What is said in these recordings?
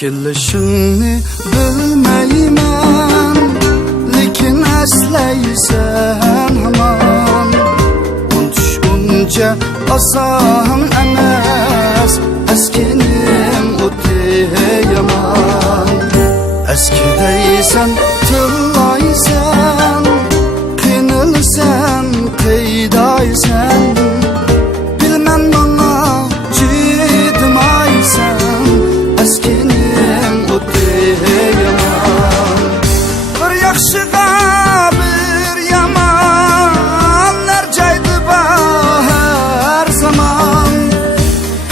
Kelishingni bilmayman, lekin aslaysan hamon. Unutishguncha oson emas, eskining o'ti yomon. Eskidaysan, tillaysan, qiynalsan, qiydaysan. Bilmem bana chidmaysan, eskining o'ti yomon. Bir yaxshiga bir yomonlar joyda har zamon.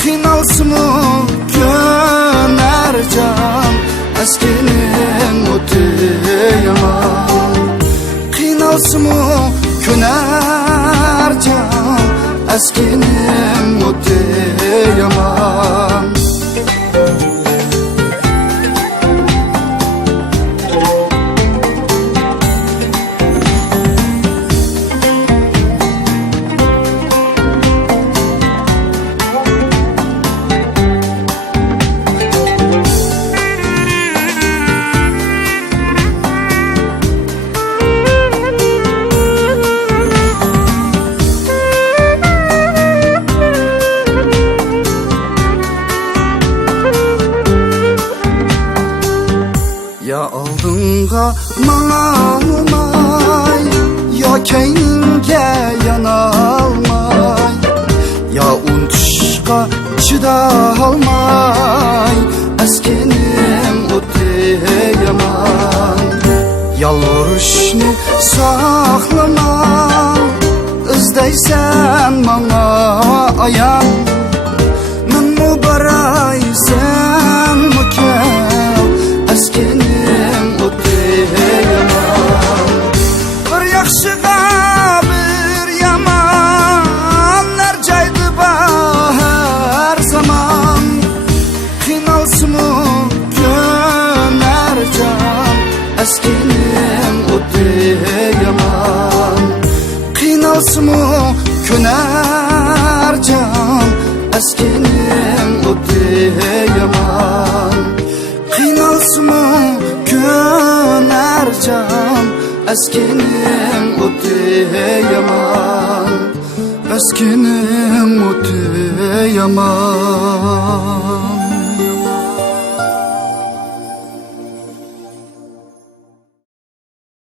Qiynalsinmi ko'nar jon, eskining o'ti yomon. Qiynalsinmi ko'nar jon, eskining o'ti yomon. Ya oldinga mang'almay, ya keyningga yanalmay, ya unutishga chidolmay, eskining o'ti yomon. Yalvarishni saqlama, izdaysan manga ayon. Menmu baraysan mukel, eskining o'ti yomon. Bir yaxshiga bir yomonlar joyda har zamon. Qiynalsinmi ko'nar jon, eskining o'ti yomon. Qiynalsinmi ko'nar jon, eskining o'ti yomon. Qiynalsinmi ko'nar jon, eskining o'ti yomon. Eskining o'ti yomon.